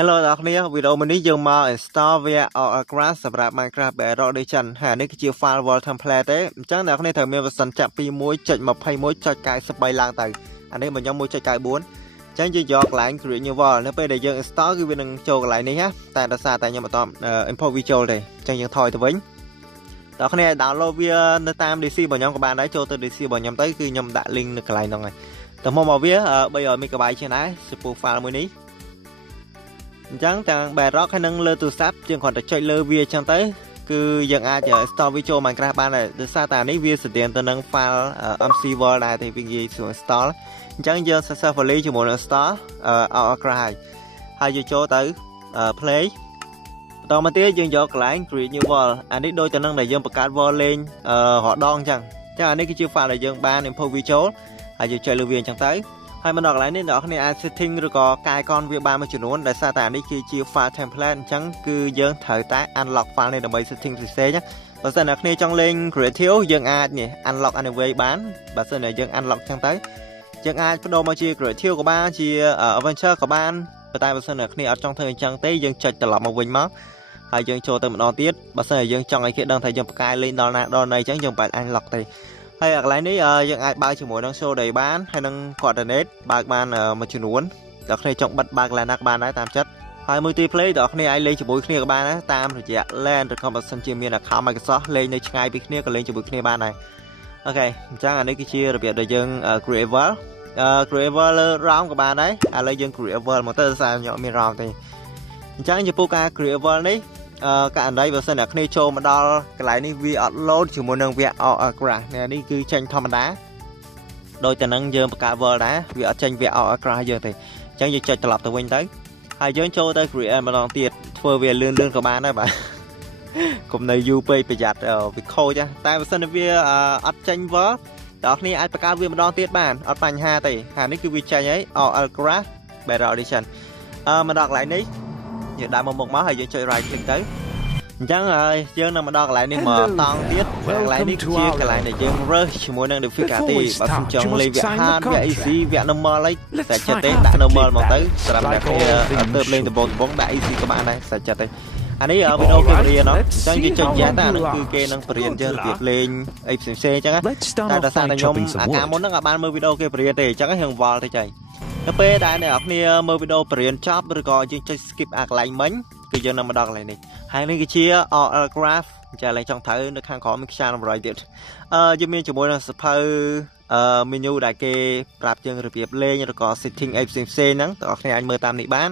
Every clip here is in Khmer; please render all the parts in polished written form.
Hello អ្នកនាងវីដេអូមួយនេះយើងមក install វា Grass សម្រាប់ Minecraft Bed Edition ហើយនេះគឺជា file wall template ទេអញ្ចឹងអ្នកនាងត្រូវមាន version ចាប់ពី 1.21.93 ឡើងទៅអានេះមកខ្ញុំ 1.94 អញ្ចឹងយើងយកកន្លែង create new wall នៅពេលដែលយើង install គឺវានឹងចូលកន្លែងនេះណាតែដោយសារតែខ្ញុំអត់ import វាចូលទេអញ្ចឹងយើងថយទៅវិញអ្នកនាង download វានៅតាម DC របស់ខ្ញុំក៏បានដែរចូលទៅ DC របស់ខ្ញុំទៅគឺខ្ញុំដាក់ link នៅកន្លែងហ្នឹងហើយតែមកវា 300 MB ជាងដែរ super file មួយនេះអញ្ចឹងទាំង Bedrock ហើយនឹងលើទូរស័ព្ទយើងគ្រាន់តែចុចលើវាអញ្ចឹងទៅគឺយើងអាច install វាចូល Minecraft បានដែរដោយសារតែនេះវាស្ទើរទៅនឹង file MC World ដែរតែវាងាយស្រួល install អញ្ចឹងយើង successfully ជាមួយនឹង install Grass ហើយយើងចូលទៅ play បន្តមកទៀតយើងយកកន្លែង create new wall អានេះដូចទៅនឹងដែលយើងបង្កើត wall លេងរដងអញ្ចឹងអានេះគឺជា file ដែលយើងបាន import វាចូលហើយយើងចុចលើវាអញ្ចឹងទៅហើយមកដល់កន្លែងនេះអ្នកនរអាច setting ឬក៏កែកនវាបានមួយចំនួនដោយសារតែអានេះគឺជា file template អញ្ចឹងគឺយើងត្រូវតែ unlock file នេះដើម្បី setting ពិសេសណាបើសិនអ្នកគ្នាចង់លេង creative យើងអាចនេះ unlock anyway បានបើសិនតែយើង unlock អញ្ចឹងទៅយើងអាចបដូរមកជា creative ក៏បានជា adventure ក៏បានតែបើសិនអ្នកគ្នាអត់ចង់ធ្វើអញ្ចឹងទេយើងចុចត្រឡប់មកវិញមកហើយយើងចូលទៅម្ដងទៀតបើសិនតែយើងចង់ឲ្យគេដឹងថាយើងបកកាយលេងដល់ណាដល់ណីអញ្ចឹងយើងបាច់ unlock ទេហើយកន្លែងនេះយើងអាចបើកជាមួយនឹង show day បានហើយនឹង coordinate បើកបានមួយចំនួនដល់គ្នាចង់បិទបើក LAN ណាក៏បានដែរតាមចិត្តហើយ multiplayer ដល់គ្នាអាចលេងជាមួយគ្នាក៏បានដែរតាមរយៈ LAN ឬក៏បើសិនជាមាន account Microsoft លេងនៅឆ្ងាយពីគ្នាក៏លេងជាមួយគ្នាបានដែរអូខេអញ្ចឹងអានេះគឺជារបៀបដែលយើង create wall លើ ROM ក៏បានដែរឥឡូវយើង create wall មកទៅសារខ្ញុំអត់មាន ROM ទេអញ្ចឹងចំពោះការ create wall នេះករណីបើសិនអ្នកគ្នាចូលមកដល់កន្លែងនេះវាអត់ load ជាមួយនឹងវា Grass នេះគឺចេញធម្មតាដោយតែនឹងយើងបង្កើត world ដែរវាអត់ចេញវា Grass យើងទេអញ្ចឹងយើងចុចត្រឡប់ទៅវិញទៅហើយយើងចូលទៅ create ម្ដងទៀតធ្វើវាលឿនក៏បានដែរបាទកុំនៅយូរពេកប្រយ័ត្នវាខូចតែបើសិនវាអត់ចេញ world អ្នកគ្នាអាចបង្កើតវាម្ដងទៀតបានអត់បញ្ហាទេហើយនេះគឺវាចេញហើយ Grass Better Edition មកដល់កន្លែងនេះយើងដើរមកហើយយើងចុច right click ទៅអញ្ចឹងហើយយើងនឹងមកដល់កន្លែងនេះមកតង់ទៀតកន្លែងនេះជាកន្លែងដែលយើងរើសជាមួយនឹង difficulty បើសិនចង់លេងវគ្គ hard វគ្គ easy វគ្គ normal អីតែចិត្តទេដាក់ normal មកទៅសម្រាប់អ្នកគ្នាទៅលេងដំបូងដាក់ easy ក៏បានដែរតែចិត្តទេអានេះវីដេអូគេបរៀនអញ្ចឹងយើងចុចយ៉ាតែអានោះគឺគេនឹងបរៀនយើងរបៀបលេងអីផ្សេងៗអញ្ចឹងតែដោយសារតែខ្ញុំអាការមុនហ្នឹងអត់បានមើលវីដេអូគេបរៀនទេអញ្ចឹងយើងវល់ទៅចៃនៅពេលដែលអ្នកនរមើលវីដេអូបរៀនចប់ឬក៏យើងចុច skip អាកន្លែងមិញគឺយើងនឹងមកដល់កន្លែងនេះហើយនេះគឺជា Grass ចាឡើងចង់ត្រូវនៅខាងក្រោមមានខ្យា100ទៀតយើងមានជាមួយនឹងសភៅmenu ដែលគេប្រាប់យើងរបៀបលេងឬក៏ setting អីផ្សេងៗហ្នឹងបងប្អូនអាចមើលតាមនេះបាន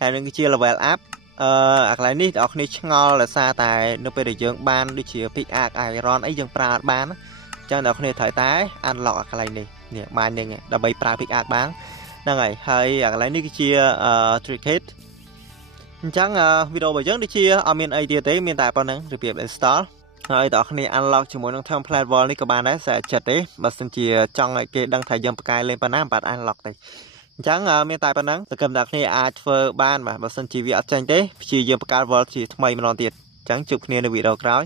ហើយនឹងគឺជា level up អាកន្លែងនេះបងប្អូនឆ្ងល់ដោយសារតែនៅពេលដែលយើងបានដូចជា pick arc iron អីយើងប្រើអត់បានអញ្ចឹងបងប្អូនត្រូវតែ unlock អាកន្លែងនេះបាននឹងដើម្បីប្រើ pick arc បានហ្នឹងហើយអាកន្លែងនេះគឺជា trick hit អញ្ចឹងវីដេអូរបស់យើងដូចជាអត់មានអីទៀតទេមានតែប៉ុណ្្នឹងរបៀប install ហើយបងប្អូន unlock ជាមួយនឹង template wall នេះក៏បានដែរតែចិត្តទេបើសិនជាចង់ឲ្យគេដឹងថាយើងបកកាយលេងប៉ុណ្ណាមិនបាច់ unlock ទេអញ្ចឹងមានតែប៉ុណ្្នឹងតែគំបងប្អូនអាចធ្វើបានបាទបើសិនជាវាអត់ចាញ់ទេព្យាយាមបង្កើត wall ជាថ្មីម្ដងទៀតអញ្ចឹងជួបគ្នានៅវីដេអូក្រោយ